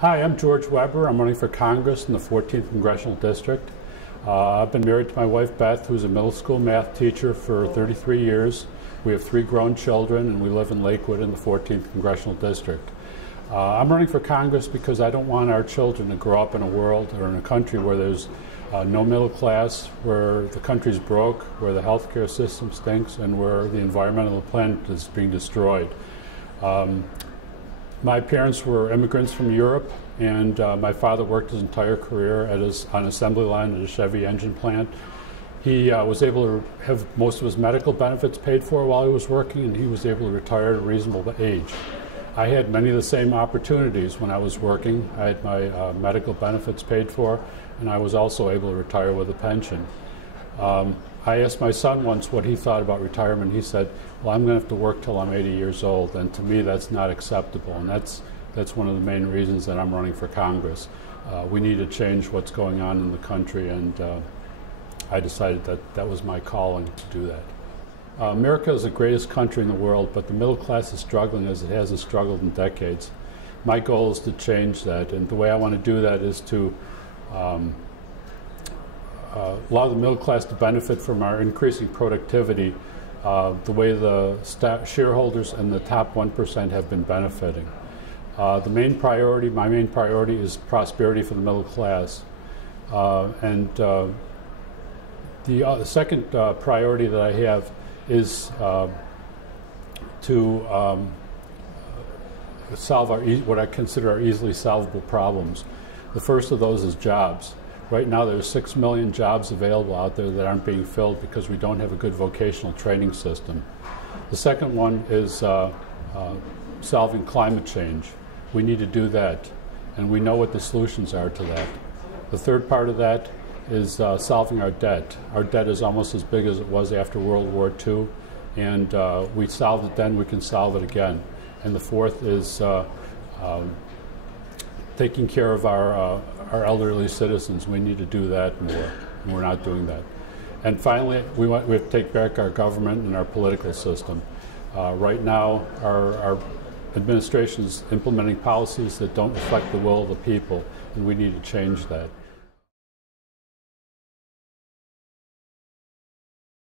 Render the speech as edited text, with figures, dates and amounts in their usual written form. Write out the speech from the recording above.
Hi, I'm George Weber. I'm running for Congress in the 14th Congressional District. I've been married to my wife Beth, who's a middle school math teacher for 33 years. We have 3 grown children, and we live in Lakewood in the 14th Congressional District. I'm running for Congress because I don't want our children to grow up in a world or in a country where there's no middle class, where the country's broke, where the healthcare system stinks, and where the environment of the planet is being destroyed. My parents were immigrants from Europe, and my father worked his entire career on an assembly line at a Chevy engine plant. He was able to have most of his medical benefits paid for while he was working, and he was able to retire at a reasonable age. I had many of the same opportunities when I was working. I had my medical benefits paid for, and I was also able to retire with a pension. I asked my son once what he thought about retirement. He said, well, I'm going to have to work till I'm 80 years old, and to me that's not acceptable, and that's one of the main reasons that I'm running for Congress. We need to change what's going on in the country, and I decided that was my calling to do that. America is the greatest country in the world, but the middle class is struggling as it hasn't struggled in decades. My goal is to change that, and the way I want to do that is to allow the middle class to benefit from our increasing productivity the way the shareholders and the top 1% have been benefiting. My main priority is prosperity for the middle class. The second priority that I have is to solve what I consider our easily solvable problems. The first of those is jobs. Right now there's 6 million jobs available out there that aren't being filled because we don't have a good vocational training system. The second one is solving climate change. We need to do that, and we know what the solutions are to that. The third part of that is solving our debt. Our debt is almost as big as it was after World War II, and we solved it then, we can solve it again. And the fourth is taking care of our elderly citizens. We need to do that more, and we're not doing that. And finally, we have to take back our government and our political system. Right now, our administration is implementing policies that don't reflect the will of the people, and we need to change that.